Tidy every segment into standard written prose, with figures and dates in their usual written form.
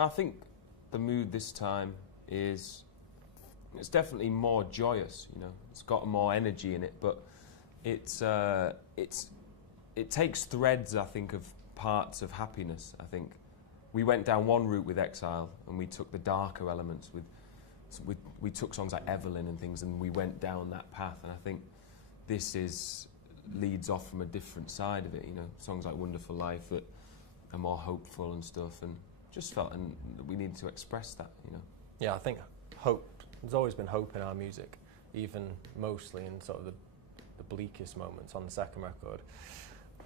I think the mood this time is, it's definitely more joyous, you know. It's got more energy in it, but it takes threads, I think, of parts of happiness. I think we went down one route with Exile, and we took the darker elements we took songs like Evelyn and things, and we went down that path. And I think this leads off from a different side of it, you know, songs like Wonderful Life that are more hopeful and stuff, and just felt that we needed to express that, you know. Yeah, I think hope, there's always been hope in our music, even mostly in sort of the bleakest moments on the second record.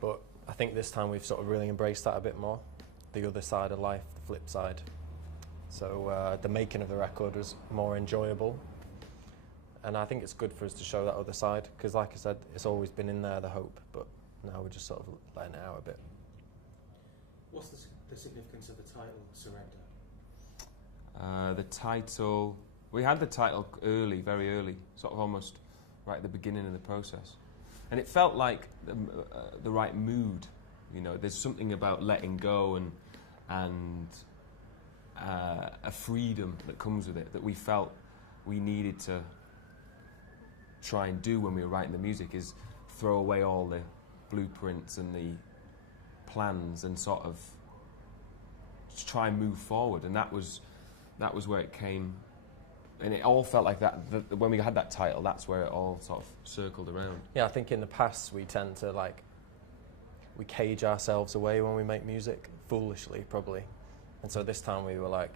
But I think this time we've sort of really embraced that a bit more, the other side of life, the flip side. So the making of the record was more enjoyable, and I think it's good for us to show that other side, because like I said, it's always been in there, the hope, but now we're just sort of letting it out a bit. What's the significance of the title, Surrender? The title, we had the title early, very early, sort of almost right at the beginning of the process. And it felt like the right mood, you know. There's something about letting go and a freedom that comes with it that we felt we needed to try and do when we were writing the music, is throw away all the blueprints and the plans and sort of just try and move forward. And that was where it came, and it all felt like that when we had that title. That's where it all sort of circled around. Yeah, I think in the past we tend to we cage ourselves away when we make music, foolishly probably. And so this time we were like,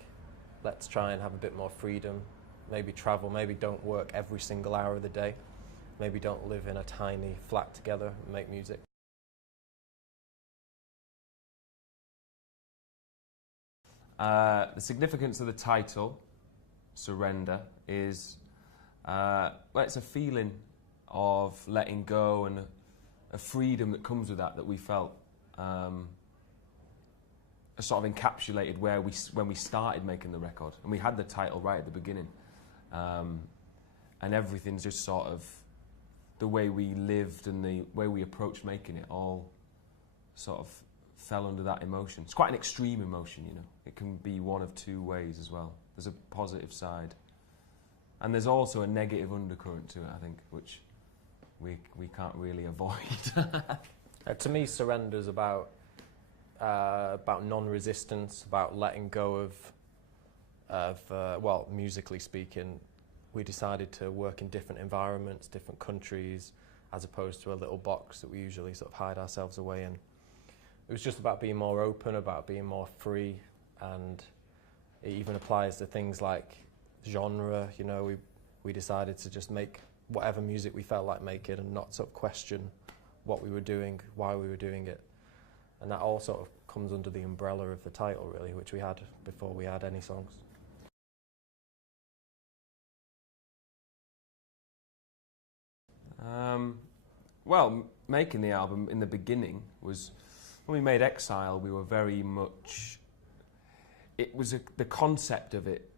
let's try and have a bit more freedom, maybe travel, maybe don't work every single hour of the day, maybe don't live in a tiny flat together and make music. The significance of the title, Surrender, is, well, it's a feeling of letting go and a freedom that comes with that we felt sort of encapsulated when we started making the record. And we had the title right at the beginning. And everything's just sort of, the way we lived and the way we approached making it all sort of fell under that emotion. It's quite an extreme emotion, you know. It can be one of two ways as well. There's a positive side, and there's also a negative undercurrent to it, I think, which we can't really avoid. To me, Surrender's about non-resistance, about letting go of well, musically speaking, we decided to work in different environments, different countries, as opposed to a little box that we usually sort of hide ourselves away in. It was just about being more open, about being more free, and it even applies to things like genre. You know, we decided to just make whatever music we felt like making and not sort of question what we were doing, why we were doing it. And that all sort of comes under the umbrella of the title, really, which we had before we had any songs. Well, making the album in the beginning was, when we made Exile, we were very much, the concept of it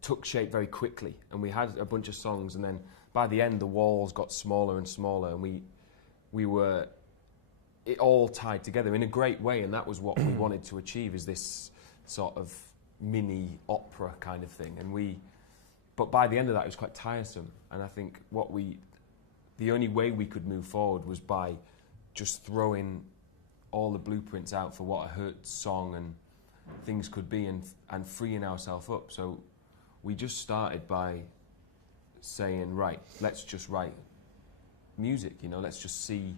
took shape very quickly, and we had a bunch of songs, and then by the end the walls got smaller and smaller, and it all tied together in a great way, and that was what we wanted to achieve, is this sort of mini opera kind of thing. But by the end of that it was quite tiresome, and I think the only way we could move forward was by just throwing all the blueprints out for what a Hurt song and things could be, and freeing ourselves up. So we just started by saying, right, let's just write music, you know, let's just see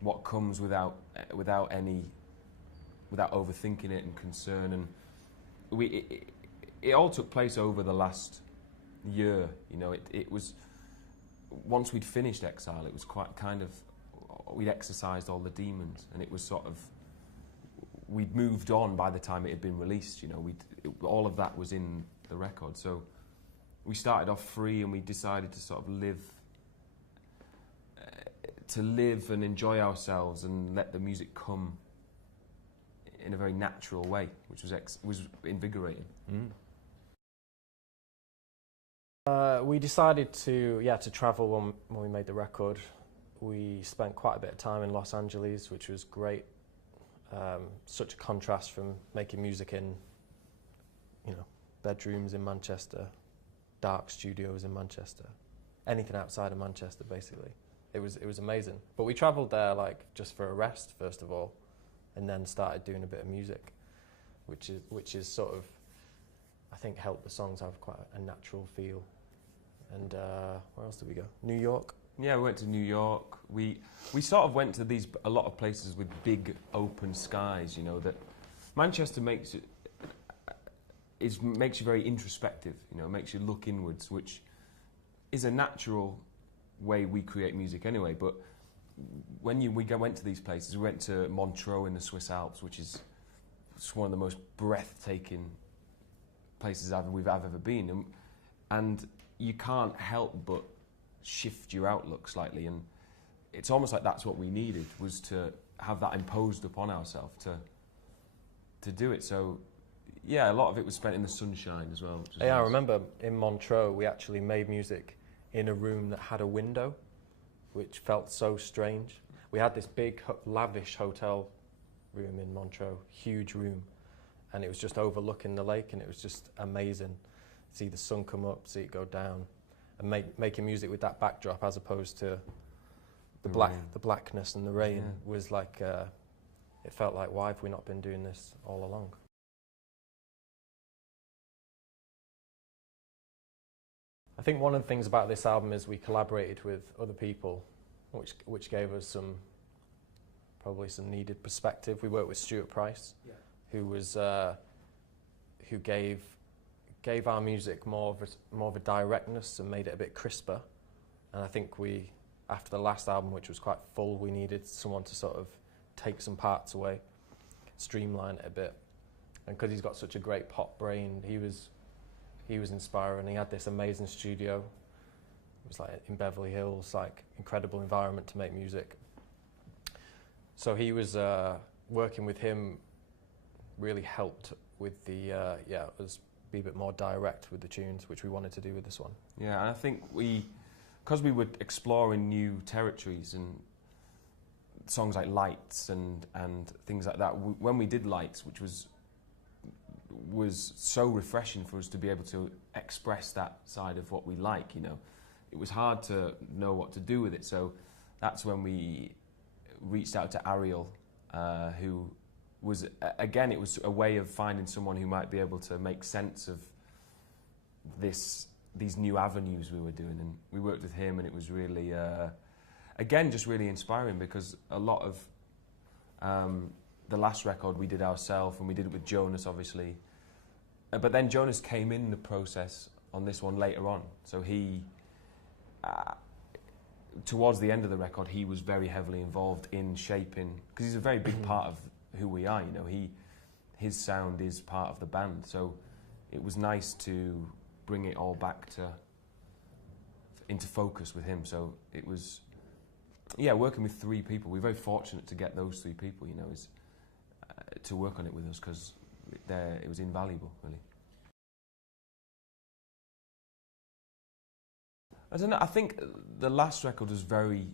what comes without overthinking it and concern. And it all took place over the last year, you know. It was, once we'd finished Exile, it was quite kind of, we'd exercised all the demons, and it was sort of, we'd moved on by the time it had been released, you know. All of that was in the record. So we started off free, and we decided to sort of live and enjoy ourselves and let the music come in a very natural way, which was invigorating. We decided to travel when we made the record. We spent quite a bit of time in Los Angeles, which was great. Such a contrast from making music in you know, bedrooms in Manchester, dark studios in Manchester, anything outside of Manchester, basically. It was amazing. But we travelled there like just for a rest, first of all, and then started doing a bit of music, which is sort of, I think, helped the songs have quite a natural feel. And where else did we go? New York. Yeah, we went to New York. We sort of went to a lot of places with big open skies. You know, that Manchester makes you very introspective. You know, makes you look inwards, which is a natural way we create music anyway. But when we went to these places, we went to Montreux in the Swiss Alps, which is one of the most breathtaking places I've ever been, and you can't help but shift your outlook slightly, and it's almost like that's what we needed, was to have that imposed upon ourselves to do it. So yeah, a lot of it was spent in the sunshine as well. Yeah, nice. I remember in Montreux we actually made music in a room that had a window, which felt so strange. We had this big lavish hotel room in Montreux, huge room, and it was just overlooking the lake, and it was just amazing. See the sun come up, see it go down, and making music with that backdrop as opposed to the blackness and the rain was like, it felt like, why have we not been doing this all along? I think one of the things about this album is we collaborated with other people, which gave us probably some needed perspective. We worked with Stuart Price, who gave our music more of a directness and made it a bit crisper. And I think after the last album, which was quite full, we needed someone to sort of take some parts away, streamline it a bit. And because he's got such a great pop brain, he was inspiring. He had this amazing studio. It was like in Beverly Hills, like incredible environment to make music. So he was working with him really helped with us be a bit more direct with the tunes, which we wanted to do with this one. Yeah, and I think because we were exploring new territories and songs like Lights and things like that, when we did Lights, which was so refreshing for us to be able to express that side of what we like, you know. It was hard to know what to do with it, so that's when we reached out to Ariel, who was, again, it was a way of finding someone who might be able to make sense of these new avenues we were doing, and we worked with him, and it was really, again, just really inspiring, because a lot of the last record we did ourselves, and we did it with Jonas, obviously, but then Jonas came in the process on this one later on, so he, towards the end of the record, he was very heavily involved in shaping, because he's a very big part of who we are, you know. His sound is part of the band, so it was nice to bring it all back into focus with him. So it was, working with three people. We're very fortunate to get those three people, you know, to work on it with us, because it was invaluable, really. I don't know, I think the last record was very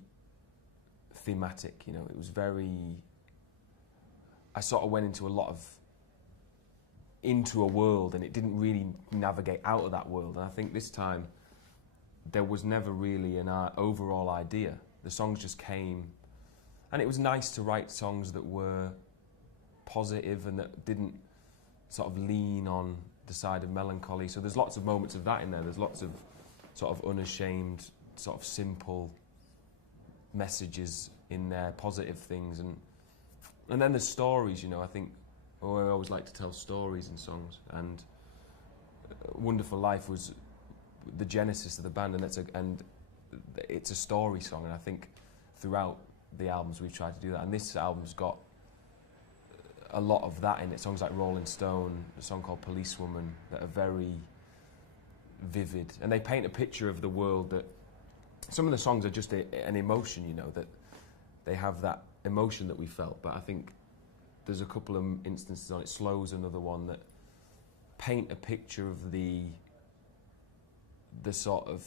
thematic, you know. It was very, I sort of went into a world, and it didn't really navigate out of that world. And I think this time there was never really an overall idea. The songs just came, and it was nice to write songs that were positive and that didn't sort of lean on the side of melancholy. So there's lots of moments of that in there. There's lots of sort of unashamed, sort of simple messages in there, positive things, and then the stories, you know. I think I always like to tell stories in songs, and Wonderful Life was the genesis of the band, and it's a story song, and I think throughout the albums we've tried to do that, and this album's got a lot of that in it. Songs like Rolling Stone, a song called Policewoman, that are very vivid, and they paint a picture of the world. That some of the songs are just an emotion, you know, that they have that emotion that we felt, but I think there's a couple of instances on it. Slow's another one that paint a picture of the sort of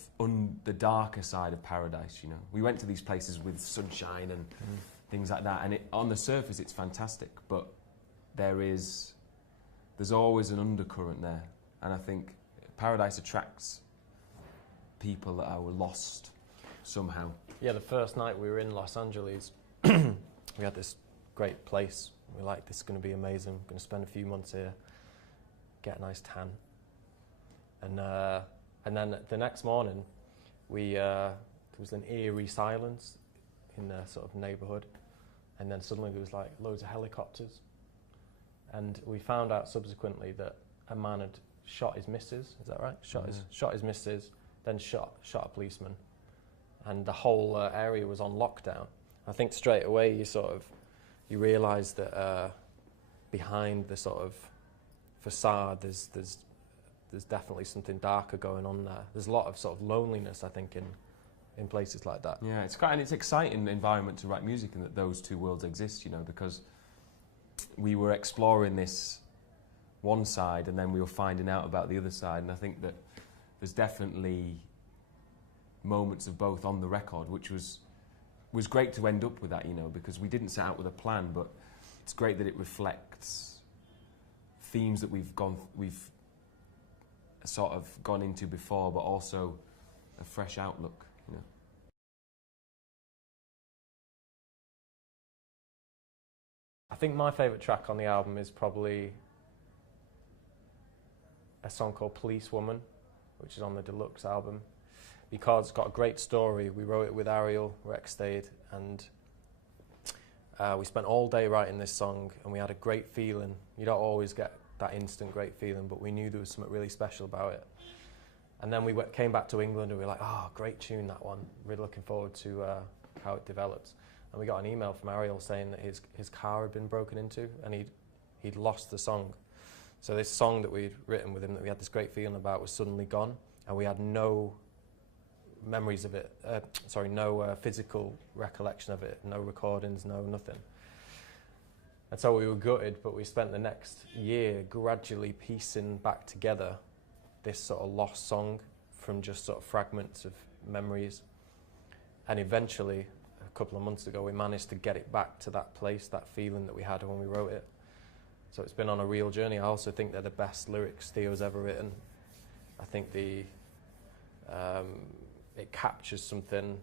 the darker side of paradise, you know. We went to these places with sunshine and things like that, and on the surface it's fantastic, but there's there's always an undercurrent there, and I think Paradise attracts people that are lost somehow. Yeah, the first night we were in Los Angeles, we had this great place. We were like, this is going to be amazing. We're going to spend a few months here, get a nice tan. And then the next morning, there was an eerie silence in the sort of neighbourhood. And then suddenly there was like loads of helicopters. And we found out subsequently that a man had shot his missus, is that right? Shot his missus, then shot a policeman. And the whole area was on lockdown. I think straight away you realise that behind the sort of facade there's definitely something darker going on there. There's a lot of sort of loneliness, I think, in places like that. Yeah, it's quite an exciting environment to write music in, that those two worlds exist, you know, because we were exploring this one side and then we were finding out about the other side, and I think that there's definitely moments of both on the record, which was great to end up with that, you know, because we didn't set out with a plan, but it's great that it reflects themes that we've sort of gone into before, but also a fresh outlook, you know. I think my favourite track on the album is probably a song called Policewoman, which is on the deluxe album, because it's got a great story. We wrote it with Ariel Rexstade, and we spent all day writing this song, and we had a great feeling. You don't always get that instant great feeling, but we knew there was something really special about it. And then we came back to England and we were like, oh, great tune, that one. Really looking forward to how it develops. And we got an email from Ariel saying that his car had been broken into and he'd lost the song. So this song that we'd written with him that we had this great feeling about was suddenly gone, and we had no memories of it, no physical recollection of it, no recordings, no nothing. And so we were gutted, but we spent the next year gradually piecing back together this sort of lost song from just sort of fragments of memories. And eventually, a couple of months ago, we managed to get it back to that place, that feeling that we had when we wrote it. So it's been on a real journey. I also think they're the best lyrics Theo's ever written. I think it captures something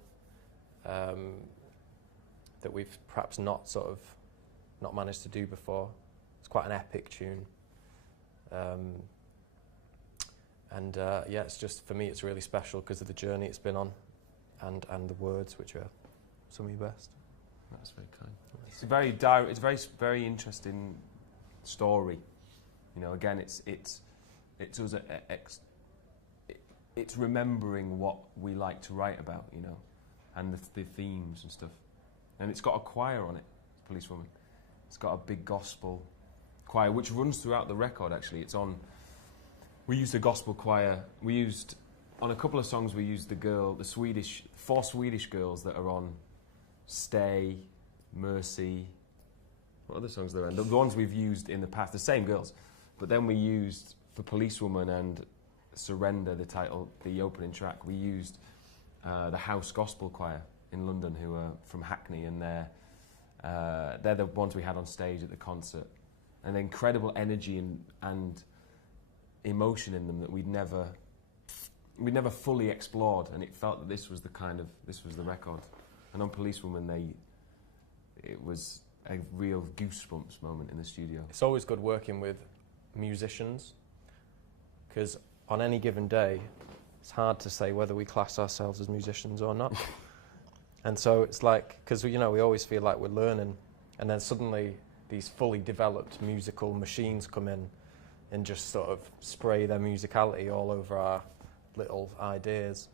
that we've perhaps not managed to do before. It's quite an epic tune. Yeah, it's just, for me, it's really special because of the journey it's been on and the words, which are some of your best. That's very kind. It's a very interesting story. You know, again, it's remembering what we like to write about, you know, and the themes and stuff. And it's got a choir on it, Policewoman. It's got a big gospel choir, which runs throughout the record, actually. We used a gospel choir. On a couple of songs, we used four Swedish girls that are on Stay, Mercy. What other songs are there? And the ones we've used in the past, the same girls. But then we used, for Policewoman and Surrender, the opening track, we used the House Gospel Choir in London, who are from Hackney, and they're the ones we had on stage at the concert. And the incredible energy and emotion in them that we'd never fully explored, and it felt that this was the record. And on Policewoman, it was a real goosebumps moment in the studio. It's always good working with musicians, because on any given day, it's hard to say whether we class ourselves as musicians or not. And so it's like, because we always feel like we're learning, and then suddenly these fully developed musical machines come in and just sort of spray their musicality all over our little ideas.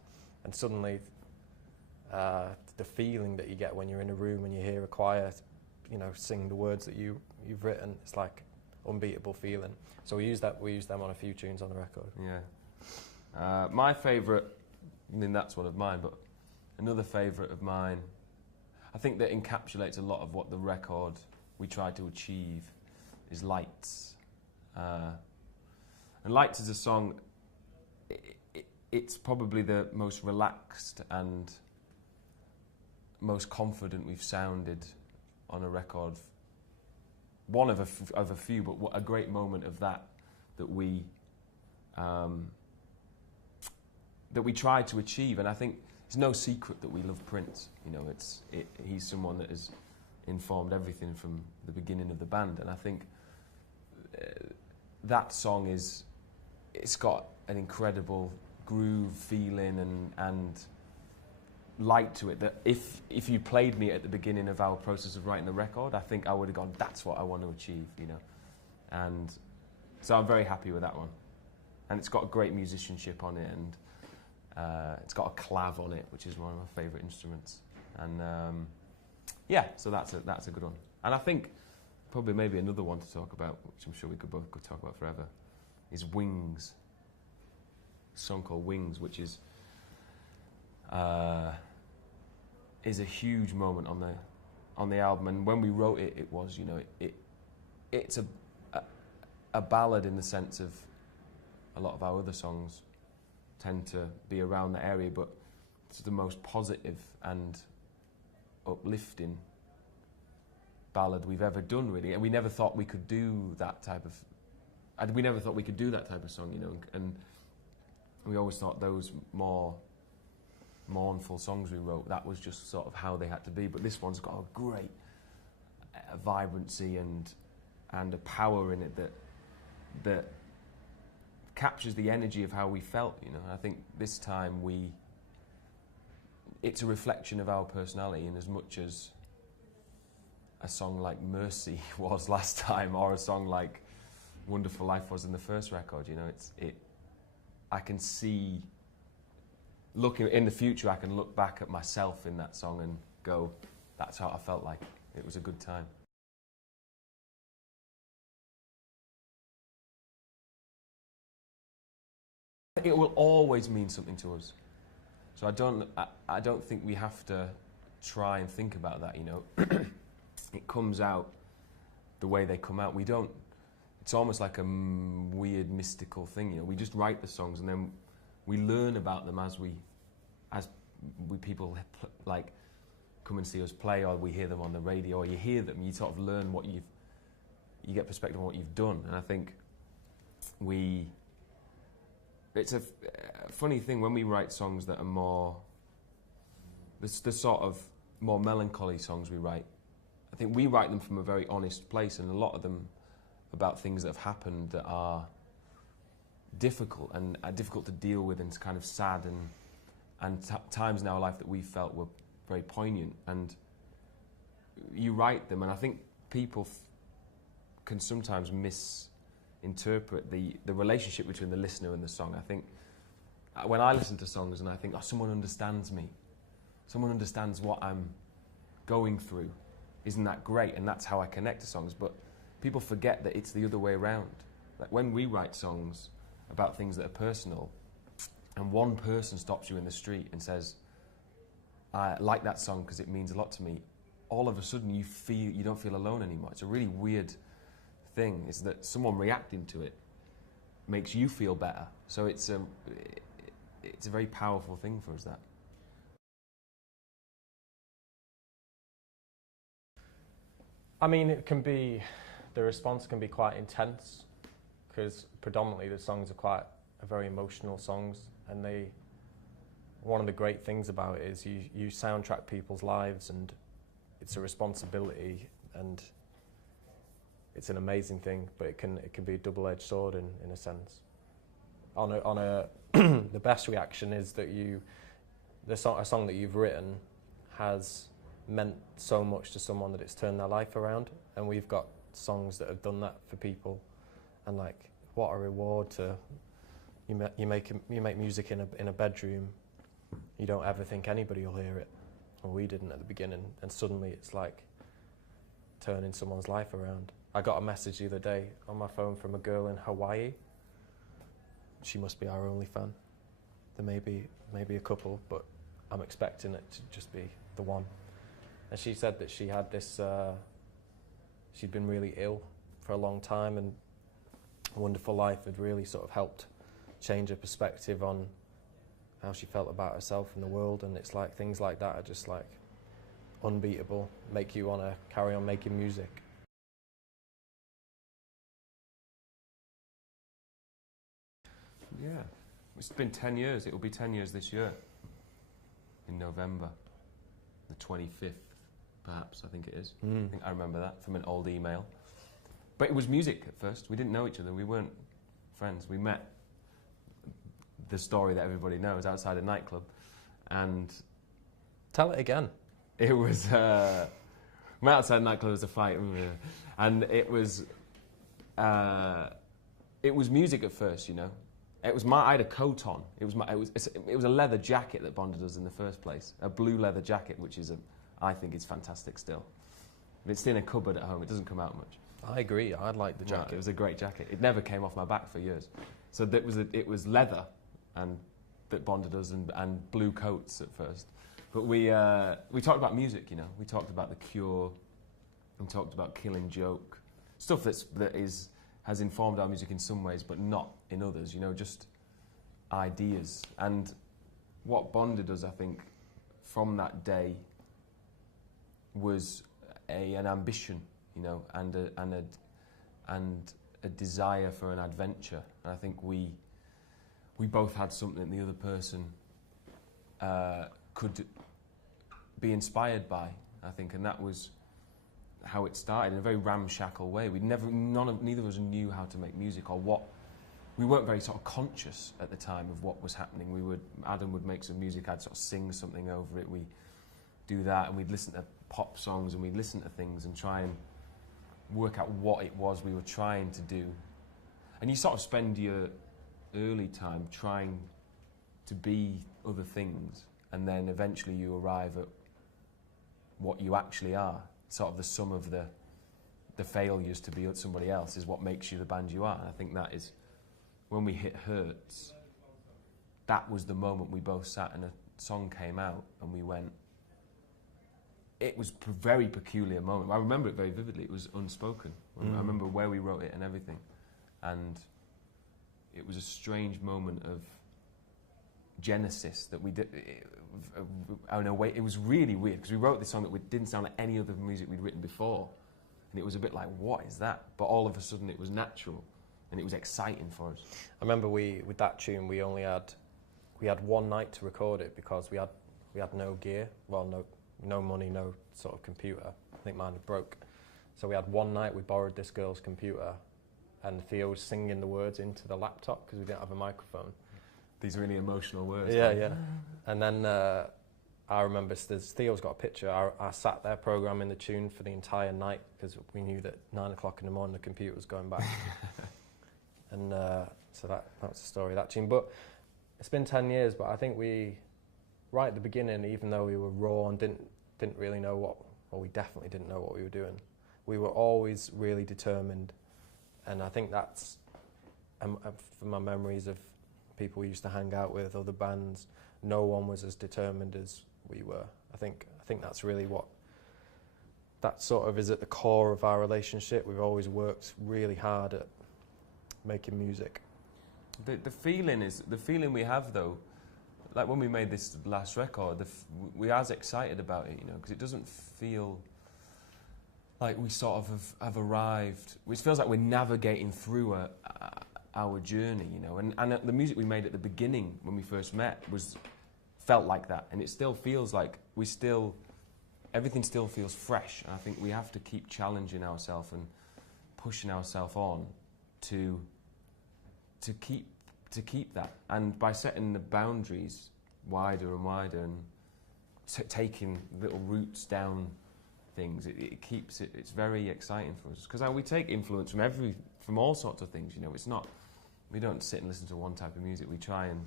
And suddenly the feeling that you get when you're in a room and you hear a choir, sing the words that you've written, it's like unbeatable feeling. So we use them on a few tunes on the record. Yeah. My favourite, that's one of mine, but another favourite of mine, I think that encapsulates a lot of what the record we tried to achieve, is Lights. And Lights is a song, it's probably the most relaxed and most confident we've sounded on a record. One of a few, but what a great moment of that that we tried to achieve. And I think it's no secret that we love Prince. You know, he's someone that has informed everything from the beginning of the band. And I think that song it's got an incredible groove, feeling, and light to it that if you played me at the beginning of our process of writing the record, I think I would have gone, that's what I want to achieve, you know. And so I'm very happy with that one. And it's got great musicianship on it, and it's got a clav on it, which is one of my favourite instruments. And yeah, so that's a good one. And I think probably maybe another one to talk about, which I'm sure we could talk about forever, is Wings. A song called Wings, which is a huge moment on the album. And when we wrote it, it was, you know, it's a ballad in the sense of a lot of our other songs tend to be around the area, but it's the most positive and uplifting ballad we've ever done, really. And we never thought we could do that type of song, you know. And we always thought those more mournful songs we wrote, that was just sort of how they had to be. But this one's got a great vibrancy and a power in it that captures the energy of how we felt, you know. And I think this time it's a reflection of our personality, in as much as a song like Mercy was last time, or a song like Wonderful Life was in the first record, you know. I can see, looking in the future, I can look back at myself in that song and go, that's how I felt like. It was a good time. It will always mean something to us. So I don't think we have to try and think about that, you know. It comes out the way they come out. We don't, it's almost like a weird mystical thing, you know. We just write the songs and then we learn about them as people like come and see us play, or we hear them on the radio, or you hear them, you sort of learn you get perspective on what you've done. And I think it's a funny thing when we write songs that are more, the sort of more melancholy songs we write. I think we write them from a very honest place, and a lot of them about things that have happened that are difficult and are difficult to deal with, and kind of sad, and times in our life that we felt were very poignant. And you write them, and I think people can sometimes misinterpret the relationship between the listener and the song. I think when I listen to songs and I think, oh, someone understands me, someone understands what I'm going through, isn't that great? And that's how I connect to songs. But people forget that it's the other way around. Like when we write songs about things that are personal, and one person stops you in the street and says, I like that song because it means a lot to me, all of a sudden you don't feel alone anymore. It's a really weird thing, is that someone reacting to it makes you feel better. So it's a very powerful thing for us, that. I mean, the response can be quite intense, because predominantly the songs are very emotional songs, and one of the great things about it is you soundtrack people's lives, and it's a responsibility, and it's an amazing thing, but it can be a double-edged sword in a sense. The best reaction is that a song that you've written has meant so much to someone that it's turned their life around, and we've got songs that have done that for people, and like, what a reward to you make music in a bedroom. You don't ever think anybody will hear it, well, we didn't at the beginning, and suddenly it's like turning someone's life around. I got a message the other day on my phone from a girl in Hawaii. She must be our only fan. There may be a couple, but I'm expecting it to just be the one. And she said that she had this, she'd been really ill for a long time, and Wonderful Life had really sort of helped change her perspective on how she felt about herself and the world. And it's like, things like that are just like unbeatable, make you want to carry on making music. Yeah. It's been 10 years. It will be 10 years this year. In November. The 25th, perhaps, I think it is. I think I remember that from an old email. But it was music at first. We didn't know each other. We weren't friends. We met, the story that everybody knows, outside a nightclub. And Tell it again. it was... we met outside a nightclub, there was a fight. And it was music at first, you know. I had a coat on. It was a leather jacket that bonded us in the first place. A blue leather jacket, which is I think is fantastic still. But it's in a cupboard at home. It doesn't come out much. I agree. I like the jacket. It was a great jacket. It never came off my back for years. So it was leather, and that bonded us, and blue coats at first. But we talked about music, you know. We talked about The Cure. We talked about Killing Joke, stuff that has informed our music in some ways, but not in others, you know, just ideas. And what bonded us, I think, from that day was an ambition, you know, and a desire for an adventure. And I think we both had something the other person could be inspired by, I think, and that was how it started in a very ramshackle way. Neither of us knew how to make music or what. We weren't very sort of conscious at the time of what was happening. Adam would make some music, I'd sort of sing something over it. We'd do that, and we'd listen to pop songs, and we'd listen to things and try and work out what it was we were trying to do. And you sort of spend your early time trying to be other things, and then eventually you arrive at what you actually are. Sort of the sum of the failures to be somebody else is what makes you the band you are. And I think that is, when we hit Hurts, that was the moment we both sat and a song came out and we went, it was a very peculiar moment. I remember it very vividly. It was unspoken. I remember where we wrote it and everything. And it was a strange moment of genesis that we did. In a way, it was really weird because we wrote this song that didn't sound like any other music we'd written before, and it was a bit like, what is that? But all of a sudden, it was natural, and it was exciting for us. I remember with that tune, we had one night to record it because we had no gear, well, no money, no sort of computer. I think mine had broke, so we had one night. We borrowed this girl's computer, and Theo was singing the words into the laptop because we didn't have a microphone. These really emotional words. Yeah, yeah. And then I remember Theo's got a picture. I sat there programming the tune for the entire night because we knew that 9 o'clock in the morning the computer was going back. And so that was the story of that tune. But it's been 10 years, but I think right at the beginning, even though we were raw and didn't really know we definitely didn't know what we were doing, we were always really determined. And I think that's, from my memories of people we used to hang out with, other bands, no one was as determined as we were. I think that's really that sort of is at the core of our relationship. We've always worked really hard at making music. The feeling we have though, like when we made this last record, we're as excited about it, you know, because it doesn't feel like we sort of have arrived. It feels like we're navigating through our journey, you know, and the music we made at the beginning when we first met felt like that, and it still feels like everything still feels fresh. And I think we have to keep challenging ourselves and pushing ourselves on to keep that, and by setting the boundaries wider and wider and taking little routes down things, it keeps it. It's very exciting for us because we take influence from all sorts of things. You know, it's not. We don't sit and listen to one type of music. We try and,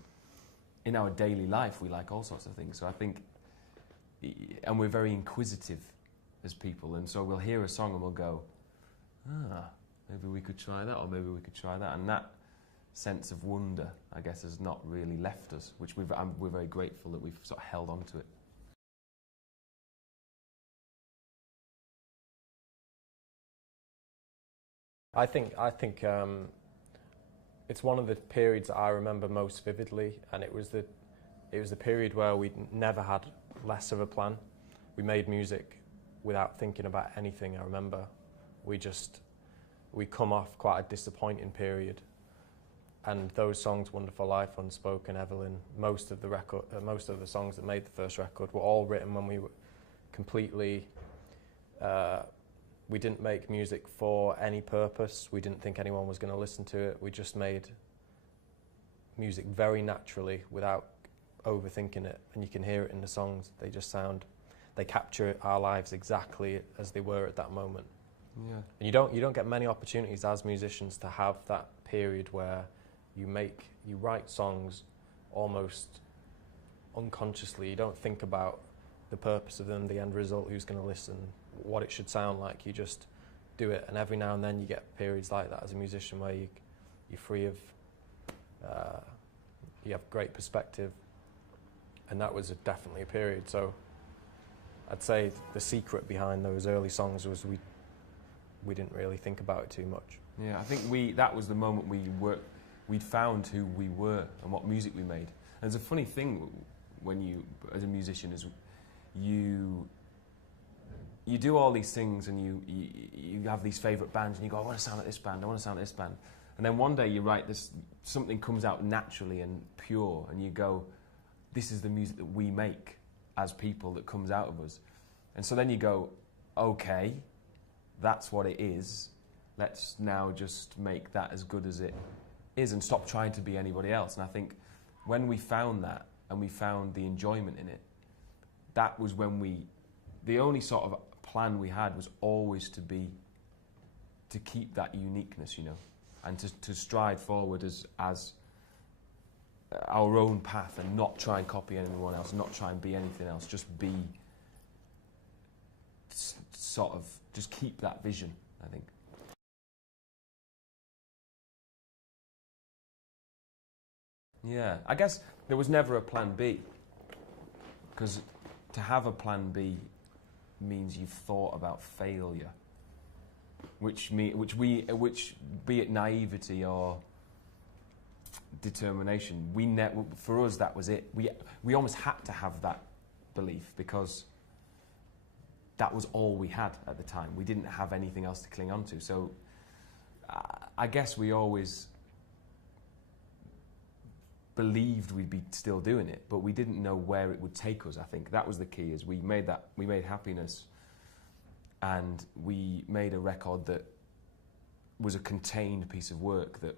in our daily life, we like all sorts of things. So I think, and we're very inquisitive as people, and so we'll hear a song and we'll go, maybe we could try that, or maybe we could try that, and that sense of wonder, I guess, has not really left us, which we're very grateful that we've sort of held on to it. I think it's one of the periods that I remember most vividly, and it was the period where we never had less of a plan. We made music without thinking about anything. I remember we come off quite a disappointing period, And those songs, Wonderful Life, Unspoken, Evelyn, most of the songs that made the first record were all written when we were completely, we didn't make music for any purpose. We didn't think anyone was going to listen to it. We just made music very naturally without overthinking it. And you can hear it in the songs. They just sound, they capture our lives exactly as they were at that moment. Yeah. And you don't get many opportunities as musicians to have that period where you write songs almost unconsciously. You don't think about the purpose of them, the end result, who's going to listen, what it should sound like. You just do it, and every now and then you get periods like that as a musician where you're free of, you have great perspective, and that was definitely a period. So I'd say the secret behind those early songs was we didn't really think about it too much. Yeah, I think that was the moment we'd found who we were and what music we made. And it's a funny thing when you, as a musician, is you do all these things and you have these favourite bands and you go, I want to sound like this band, I want to sound like this band. And then one day you write this, something comes out naturally and pure, and you go, this is the music that we make as people, that comes out of us. And so then you go, okay, that's what it is. Let's now just make that as good as it is and stop trying to be anybody else. And I think when we found that and we found the enjoyment in it, that was when the only sort of plan we had was always to keep that uniqueness, you know, and to stride forward as our own path and not try and copy anyone else, not try and be anything else, just be sort of, just keep that vision, I think. Yeah, I guess there was never a plan B, because to have a plan B means you've thought about failure, which be it naivety or determination. For us, that was it. We almost had to have that belief because that was all we had at the time. We didn't have anything else to cling on to. So I guess we always believed we'd be still doing it, but we didn't know where it would take us. I think that was the key, is we made Happiness, and we made a record that was a contained piece of work that,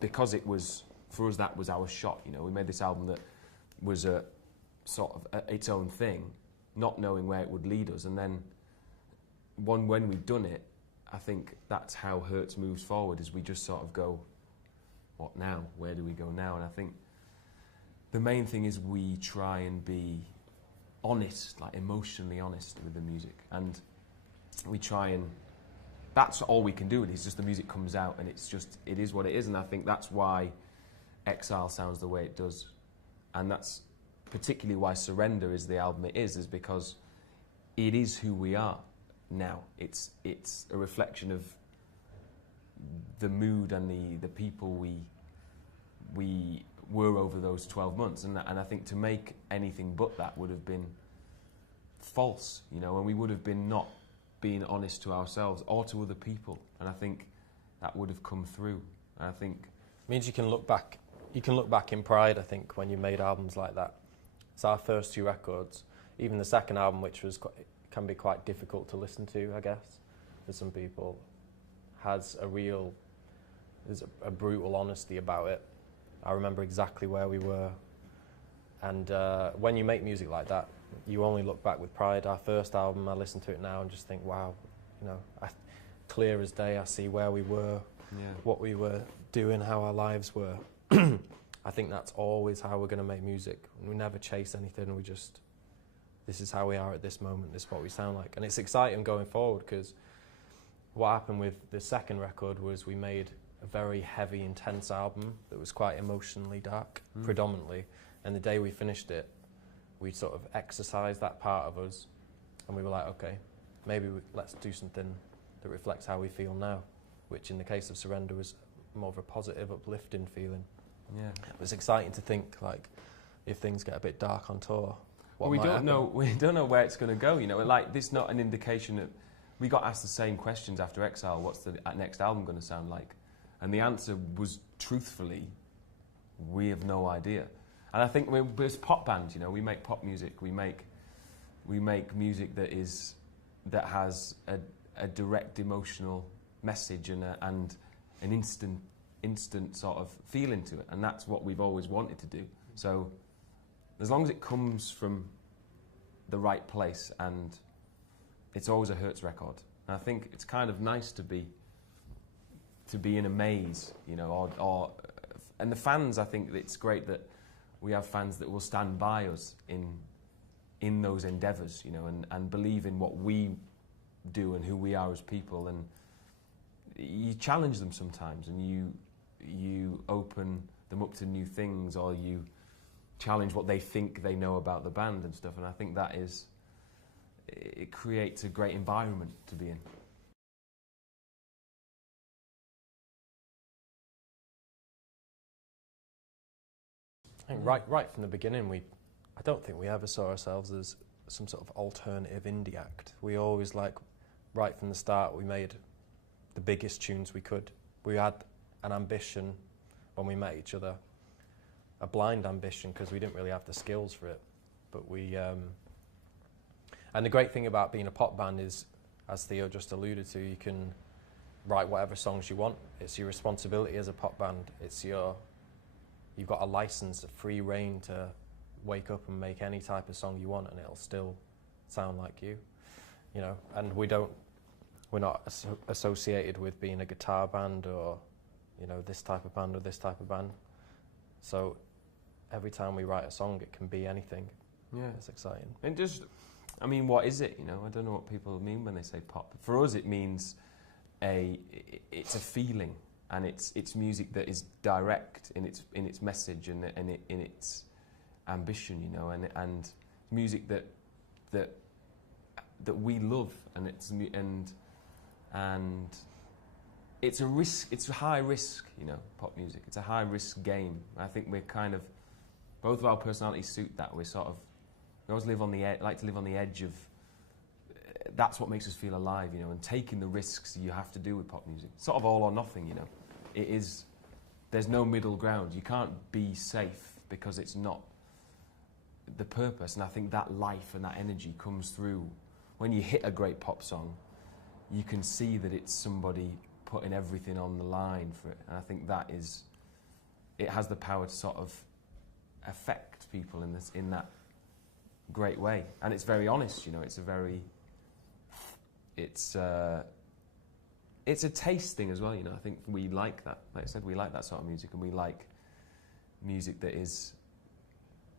because it was, for us, that was our shot, you know. We made this album that was a sort of its own thing, not knowing where it would lead us, and then when we'd done it, I think that's how Hertz moves forward, is we just sort of go, what now? Where do we go now? And I think the main thing is we try and be honest, like emotionally honest with the music. And we try and, that's all we can do. It's just the music comes out and it is what it is. And I think that's why Exile sounds the way it does. And that's particularly why Surrender is the album it is because it is who we are now. It's a reflection of the mood and the people we were over those 12 months, and I think to make anything but that would have been false, you know, and we would have been not being honest to ourselves or to other people, and I think that would have come through. And I think it means you can look back in pride, I think, when you made albums like that. It's our first 2 records, even the second album, which can be quite difficult to listen to, I guess, for some people, there's a brutal honesty about it. I remember exactly where we were, and when you make music like that, you only look back with pride. Our first album, I listen to it now and just think, wow, you know, clear as day, I see where we were, what we were doing, how our lives were. I think that's always how we're going to make music. We never chase anything, this is how we are at this moment, this is what we sound like. And it's exciting going forward, because what happened with the second record was we made a very heavy, intense album that was quite emotionally dark, predominantly. And the day we finished it, we sort of exercised that part of us, and we were like, okay, maybe let's do something that reflects how we feel now, which in the case of Surrender was more of a positive, uplifting feeling. Yeah, it was exciting to think, like, if things get a bit dark on tour, what might happen? We don't know where it's going to go, you know. Like, this is not an indication that we got asked the same questions after Exile. What's the next album going to sound like? And the answer was, truthfully, we have no idea. And I think we're a pop band, you know, we make pop music, we make music that has a direct emotional message and an instant sort of feeling to it, and that's what we've always wanted to do. So as long as it comes from the right place, and it's always a Hertz record. And I think it's kind of nice to be in a maze, you know, and the fans, I think it's great that we have fans that will stand by us in those endeavours, you know, and believe in what we do and who we are as people. And you challenge them sometimes, and you open them up to new things, or you challenge what they think they know about the band and stuff. And I think it creates a great environment to be in. I think right from the beginning, I don't think we ever saw ourselves as some sort of alternative indie act. We always, right from the start, we made the biggest tunes we could. We had an ambition when we met each other, a blind ambition, because we didn't really have the skills for it. But and the great thing about being a pop band is, as Theo just alluded to, you can write whatever songs you want. It's your responsibility as a pop band. You've got a license, a free rein to wake up and make any type of song you want, and it'll still sound like you know. And we're not associated with being a guitar band, or, you know, this type of band or this type of band. So every time we write a song, it can be anything. Yeah, it's exciting. And just, I mean, what is it? You know, I don't know what people mean when they say pop. For us, it means it's a feeling, and it's music that is direct in its message and in its ambition, you know, and music that we love, and it's a risk. It's a high risk, you know, pop music. It's a high risk game. I think we're kind of, both of our personalities suit that. We always live on the edge, like to live on the edge of. That's what makes us feel alive, you know, and taking the risks you have to do with pop music. Sort of all or nothing, you know. It is. There's no middle ground. You can't be safe because it's not the purpose. And I think that life and that energy comes through when you hit a great pop song. You can see that it's somebody putting everything on the line for it, and I think it has the power to sort of affect people in that great way. And it's very honest, you know. It's a taste thing as well, you know. I think we like that. Like I said, we like that sort of music, and we like music that is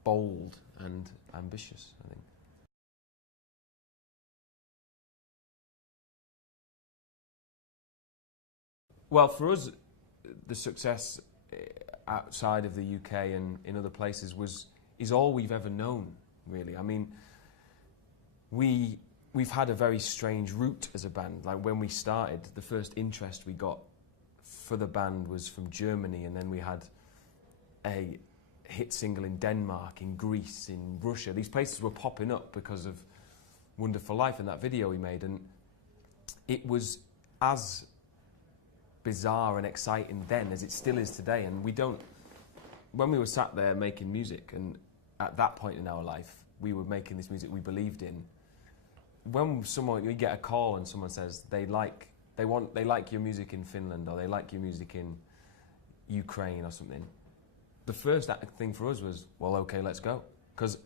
bold and ambitious, I think. Well, for us, the success outside of the UK and in other places is all we've ever known, really. I mean, we've had a very strange route as a band. Like, when we started, the first interest we got for the band was from Germany, and then we had a hit single in Denmark, in Greece, in Russia. These places were popping up because of Wonderful Life and that video we made, and it was as bizarre and exciting then as it still is today. And when we were sat there making music, and at that point in our life we were making this music we believed in, when you get a call and someone says they like your music in Finland, or they like your music in Ukraine or something, the first thing for us was, well, okay, let's go. Because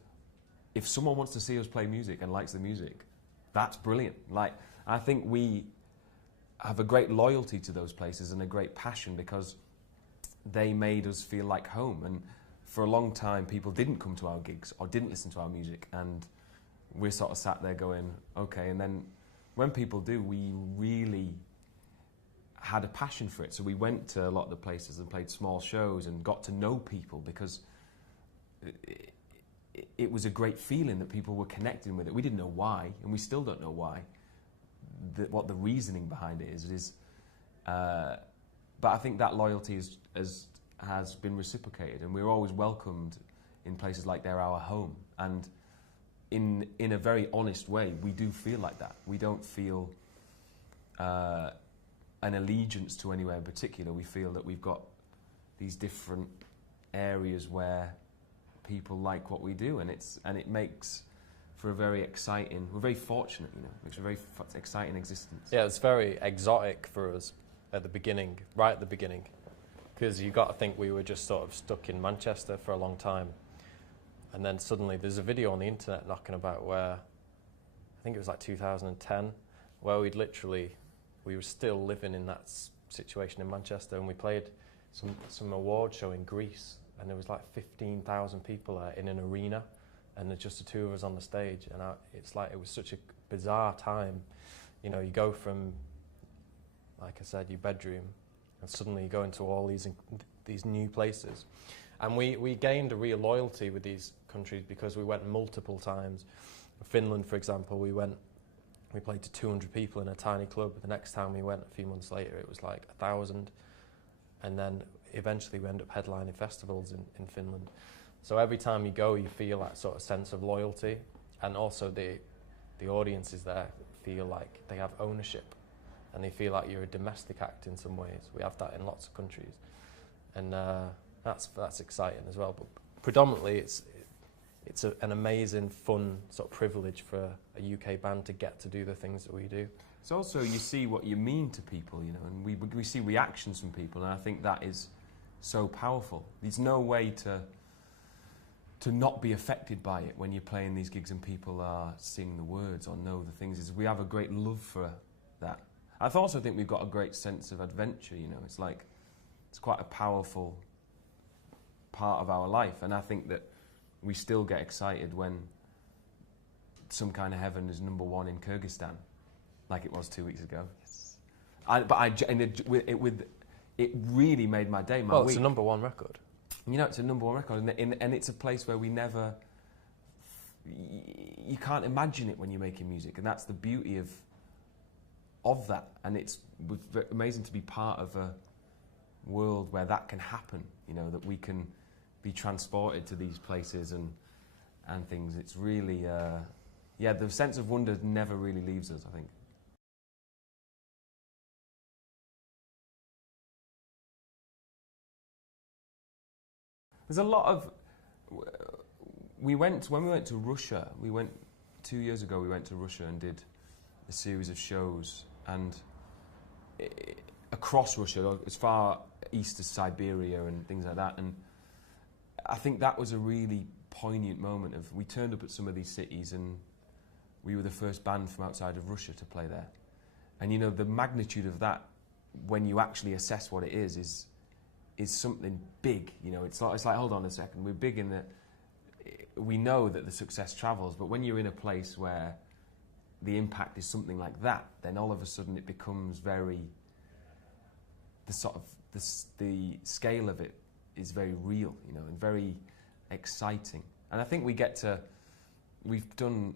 if someone wants to see us play music and likes the music, that's brilliant. Like, I think we have a great loyalty to those places and a great passion, because they made us feel like home. And for a long time, people didn't come to our gigs or didn't listen to our music, and we're sort of sat there going, okay. And then when people do, we really had a passion for it. So we went to a lot of the places and played small shows and got to know people, because it was a great feeling that people were connecting with it. We didn't know why, and we still don't know why. What the reasoning behind it is, but I think that loyalty has been reciprocated, and we're always welcomed in places like they're our home. And in a very honest way, we do feel like that. We don't feel an allegiance to anywhere in particular. We feel that we've got these different areas where people like what we do, and it makes for a very exciting. We're very fortunate, you know. It makes a very exciting existence. Yeah, it's very exotic for us at the beginning, right at the beginning, because you got to think we were just sort of stuck in Manchester for a long time, and then suddenly there's a video on the internet knocking about where I think it was like 2010, where we were still living in that situation in Manchester, and we played some award show in Greece, and there was like 15,000 people there in an arena, and there's just the two of us on the stage, and it's like it was such a bizarre time. You know, you go from, like I said, your bedroom, and suddenly you go into all these new places. And we gained a real loyalty with these countries because we went multiple times. Finland, for example, we played to 200 people in a tiny club. The next time we went, a few months later, it was like 1,000. And then eventually we end up headlining festivals in Finland. So every time you go, you feel that sort of sense of loyalty. And also the audiences there feel like they have ownership, and they feel like you're a domestic act in some ways. We have that in lots of countries. And that's exciting as well. But predominantly it's an amazing, fun sort of privilege for a UK band to get to do the things that we do. It's also, you see what you mean to people, you know, and we see reactions from people, and I think that is so powerful. There's no way to not be affected by it when you're playing these gigs and people are singing the words or know the things. We have a great love for that. I also think we've got a great sense of adventure, you know. It's like, it's quite a powerful part of our life, and I think that we still get excited when Some Kind of Heaven is #1 in Kyrgyzstan, like it was 2 weeks ago. Yes. It really made my day, my week. It's a #1 record. You know, it's a #1 record, and it's a place where we never... You can't imagine it when you're making music, and that's the beauty of that. And it's amazing to be part of a world where that can happen, you know, that we can be transported to these places and things. It's really... yeah, the sense of wonder never really leaves us, I think. There's a lot of... when we went to Russia, 2 years ago, we went to Russia and did a series of shows, and across Russia, as far east as Siberia and things like that, and I think that was a really poignant moment of, we turned up at some of these cities and we were the first band from outside of Russia to play there. And you know, the magnitude of that, when you actually assess what it is something big. You know, it's like, hold on a second, we're big in that we know that the success travels, but when you're in a place where the impact is something like that, then all of a sudden it becomes very, the scale of it is very real, you know, and very exciting. And I think we've done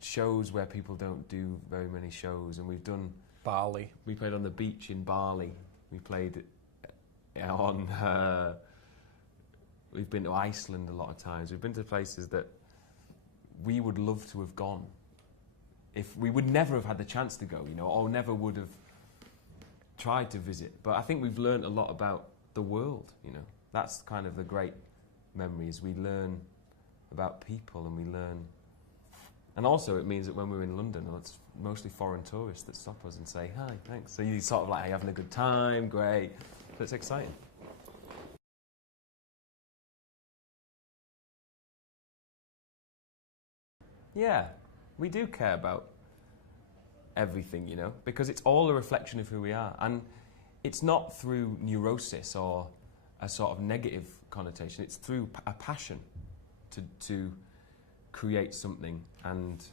shows where people don't do very many shows, and we've done... Bali. We played on the beach in Bali. We played on... we've been to Iceland a lot of times. We've been to places that we would love to have gone. If we would never have had the chance to go, you know, or never would have tried to visit. But I think we've learned a lot about the world, you know. That's kind of the great memories. We learn about people, and we learn... And also it means that when we're in London, it's mostly foreign tourists that stop us and say, hi, thanks. So you sort of like, hey, having a good time, great. But it's exciting. Yeah, we do care about everything, you know, because it's all a reflection of who we are. And it's not through neurosis or a sort of negative connotation. It's through a passion to create something and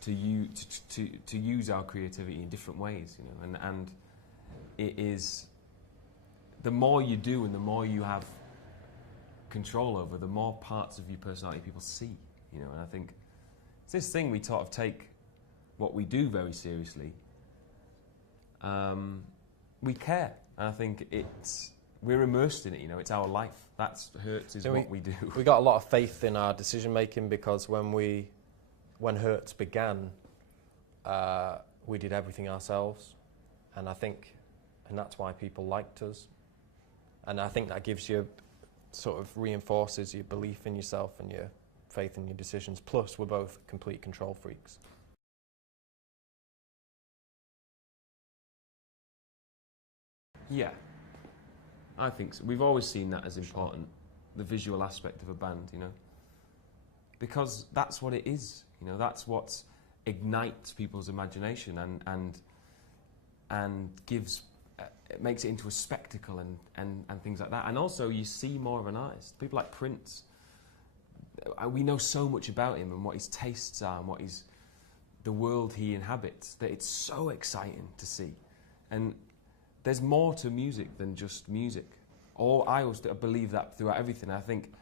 to use our creativity in different ways, you know. And it is, the more you do and the more you have control over, the more parts of your personality people see, you know. And I think it's this thing, we sort of take what we do very seriously. We care, and I think we're immersed in it, you know, it's our life. That's Hertz is what we do. We got a lot of faith in our decision making, because when Hertz began, we did everything ourselves, and I think and that's why people liked us. And I think that gives you, sort of reinforces your belief in yourself and your faith in your decisions. Plus, we're both complete control freaks. Yeah, I think so. We've always seen that as important, the visual aspect of a band, you know, because that's what it is, you know, that's what ignites people's imagination and gives, it makes it into a spectacle and things like that. And also you see more of an artist. People like Prince, we know so much about him and what his tastes are and what the world he inhabits, that it's so exciting to see. And there's more to music than just music. Or I always believe that throughout everything. I think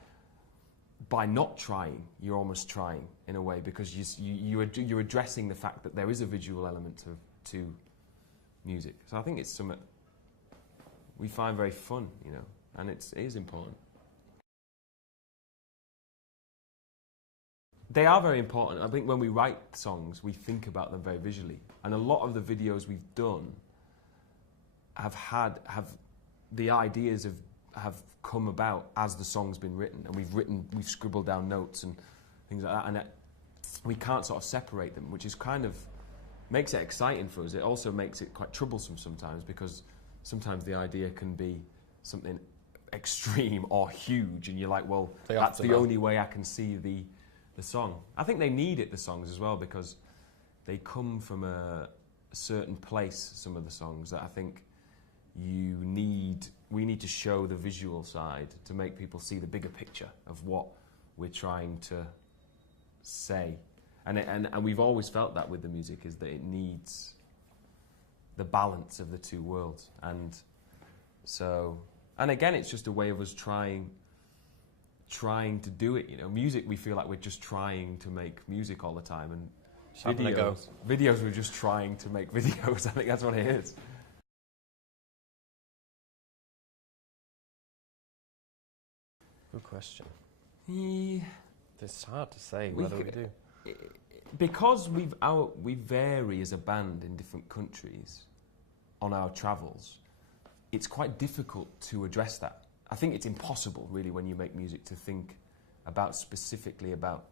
by not trying, you're almost trying in a way, because you're addressing the fact that there is a visual element to music. So I think it's something we find very fun, you know, and it is important. They are very important. I think when we write songs, we think about them very visually. And a lot of the videos we've done have the ideas have come about as the song's been written, and we've scribbled down notes and things like that, and we can't sort of separate them, which is kind of makes it exciting for us. It also makes it quite troublesome sometimes, because sometimes the idea can be something extreme or huge, and you're like, well, that's the only way I can see the song. I think they need it, the songs, as well, because they come from a certain place, some of the songs, that I think we need to show the visual side to make people see the bigger picture of what we're trying to say. And we've always felt that with the music, is that it needs the balance of the two worlds. And so, and again, it's just a way of us trying to do it, you know. Music, we feel like we're just trying to make music all the time, and videos we're just trying to make videos. I think that's what it is. Good question. Yeah. It's hard to say whether we do. Because we vary as a band in different countries on our travels, it's quite difficult to address that. I think it's impossible, really, when you make music, to think about specifically about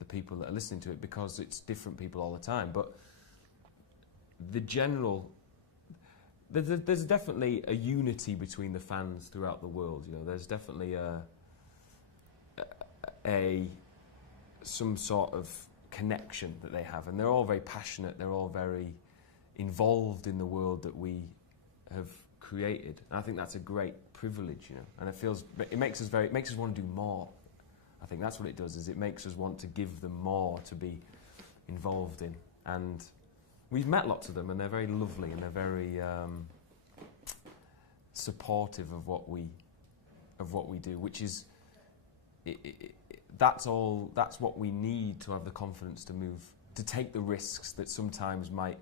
the people that are listening to it, because it's different people all the time. But the general... There's definitely a unity between the fans throughout the world, you know. There's definitely some sort of connection that they have, and they're all very passionate, they're all very involved in the world that we have created. And I think that's a great privilege, you know, and it makes us want to do more. I think that's what it does, is it makes us want to give them more to be involved in. And we've met lots of them, and they're very lovely, and they're very supportive of what we do, which is that's what we need to have the confidence to move, to take the risks that sometimes might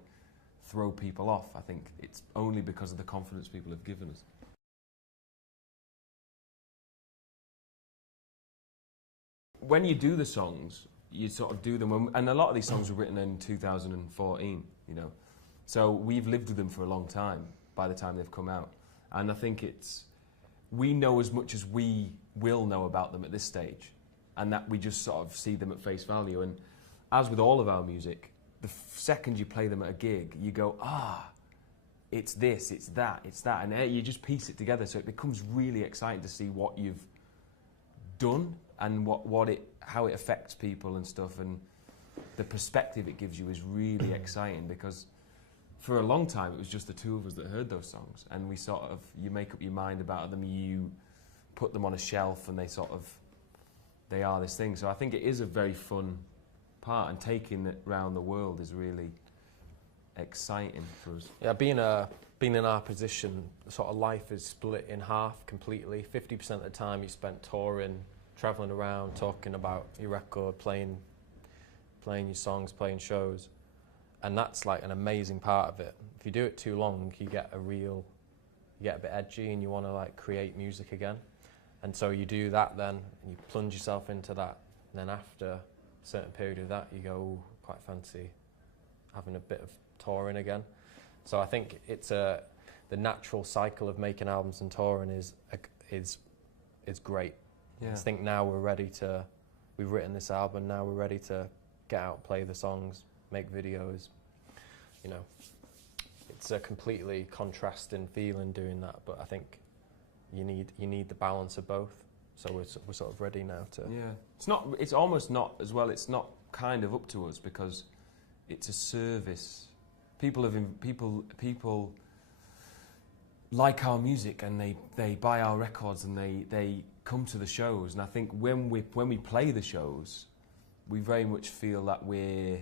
throw people off. I think it's only because of the confidence people have given us. When you do the songs, you sort of do them, and a lot of these songs were written in 2014, you know, so we've lived with them for a long time by the time they've come out, and I think we know as much as we will know about them at this stage, and that we just sort of see them at face value. And as with all of our music, the second you play them at a gig, you go, it's this, it's that, and you just piece it together, so it becomes really exciting to see what you've done and how it affects people and stuff, and the perspective it gives you is really exciting, because for a long time it was just the two of us that heard those songs, and you make up your mind about them, you put them on a shelf, and they are this thing. So I think it is a very fun part, and taking it around the world is really exciting for us. Yeah, being in our position, sort of life is split in half completely. 50% of the time you spent touring, travelling around, talking about your record, playing your songs, playing shows, and that's like an amazing part of it. If you do it too long, you get a bit edgy, and you want to like create music again, and so you do that then, and you plunge yourself into that, and then after a certain period of that, you go, ooh, quite fancy having a bit of touring again. So I think the natural cycle of making albums and touring is great. Yeah. I think now we've written this album, now we're ready to get out, play the songs, make videos. You know, it's a completely contrasting feeling doing that, but I think you need the balance of both. So we're sort of ready now to. Yeah, it's almost not as well. It's not kind of up to us because it's a service. People like our music and they buy our records and they come to the shows. And I think when we play the shows, we very much feel that we're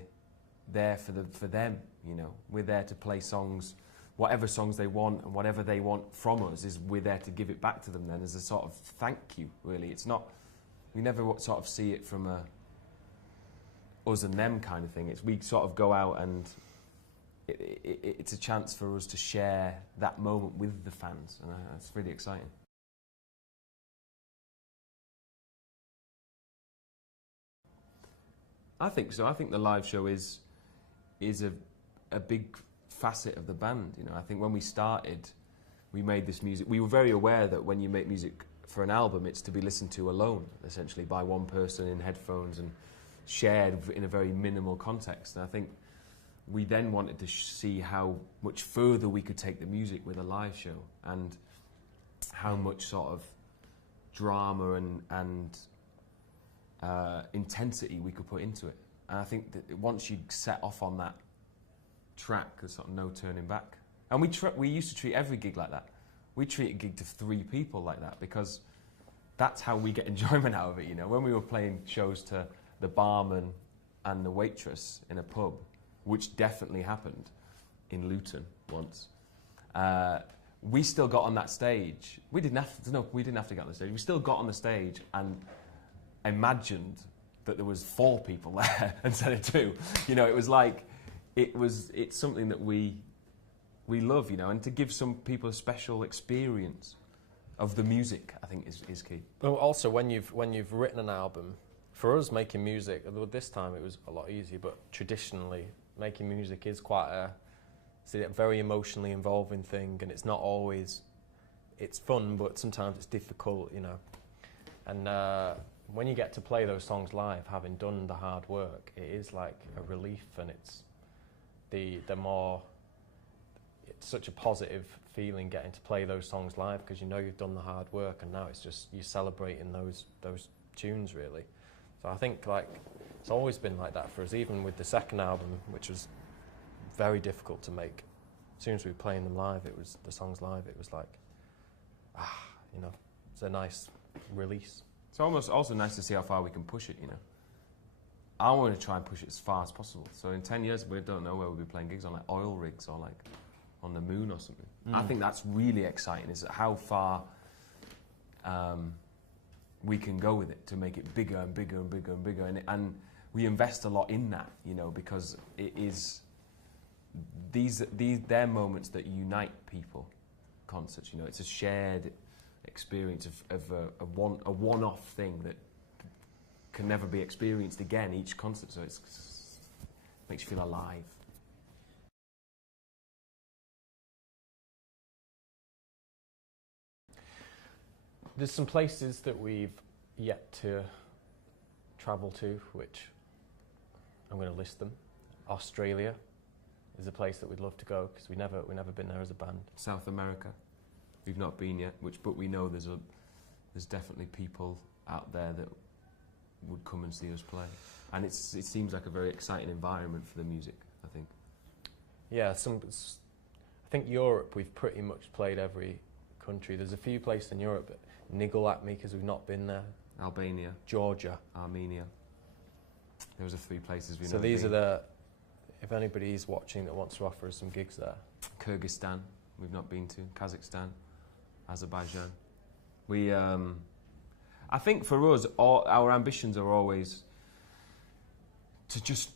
there for them. You know, we're there to play songs, whatever songs they want and whatever they want from us is we're there to give it back to them then as a sort of thank you, really. It's not, we never sort of see it from a us and them kind of thing. It's we sort of go out and it's a chance for us to share that moment with the fans, and it's really exciting. I think so. I think the live show is a big facet of the band. You know, I think when we started, we made this music. We were very aware that when you make music for an album, it's to be listened to alone, essentially by one person in headphones and shared in a very minimal context. And I think we then wanted to see how much further we could take the music with a live show and how much sort of drama and intensity we could put into it. And I think that once you set off on that track, there's sort of no turning back. And we used to treat every gig like that. We treat a gig to 3 people like that because that's how we get enjoyment out of it. You know, when we were playing shows to the barman and the waitress in a pub, which definitely happened in Luton once, we still got on that stage. We didn't have to get on the stage. We still got on the stage and imagined that there was 4 people there instead of 2. You know, it was like it's something that we love, you know, and to give some people a special experience of the music, I think is key. Well, also when you've written an album, for us making music, although this time it was a lot easier, but traditionally making music is quite a very emotionally involving thing, and it's not always, it's fun, but sometimes it's difficult, you know. And when you get to play those songs live, having done the hard work, it is like a relief, and it's it's such a positive feeling getting to play those songs live because you know you've done the hard work, and now it's just you celebrating those tunes, really. So I think like it's always been like that for us, even with the second album, which was very difficult to make. As soon as we were playing them live, it was the songs live, it was like, you know, it's a nice release. It's almost also nice to see how far we can push it, you know. I want to try and push it as far as possible. So in 10 years, we don't know where we'll be playing gigs on, like oil rigs or like on the moon or something. I think that's really exciting, is how far we can go with it to make it bigger and bigger and bigger and bigger. And we invest a lot in that, you know, because it is they're moments that unite people, concerts, you know. It's a shared experience of a one-off thing that can never be experienced again each concert, so it makes you feel alive. There's some places that we've yet to travel to, which I'm going to list them. Australia is a place that we'd love to go because we've never been there as a band. South America, we've not been yet, but we know there's definitely people out there that would come and see us play, and it seems like a very exciting environment for the music, I think. Yeah, I think Europe, we've pretty much played every country. There's a few places in Europe that niggle at me because we've not been there. Albania, Georgia, Armenia. Those are 3 places we know. So these are if anybody's watching that wants to offer us some gigs there. Kyrgyzstan, we've not been to. Kazakhstan, Azerbaijan. I think for us, our ambitions are always to just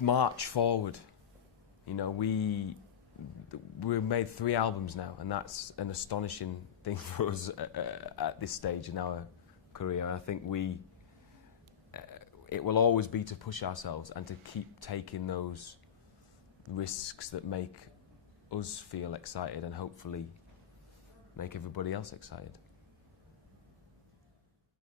march forward. You know, we've made 3 albums now, and that's an astonishing thing for us at this stage in our career. I think it will always be to push ourselves and to keep taking those risks that make us feel excited and hopefully make everybody else excited.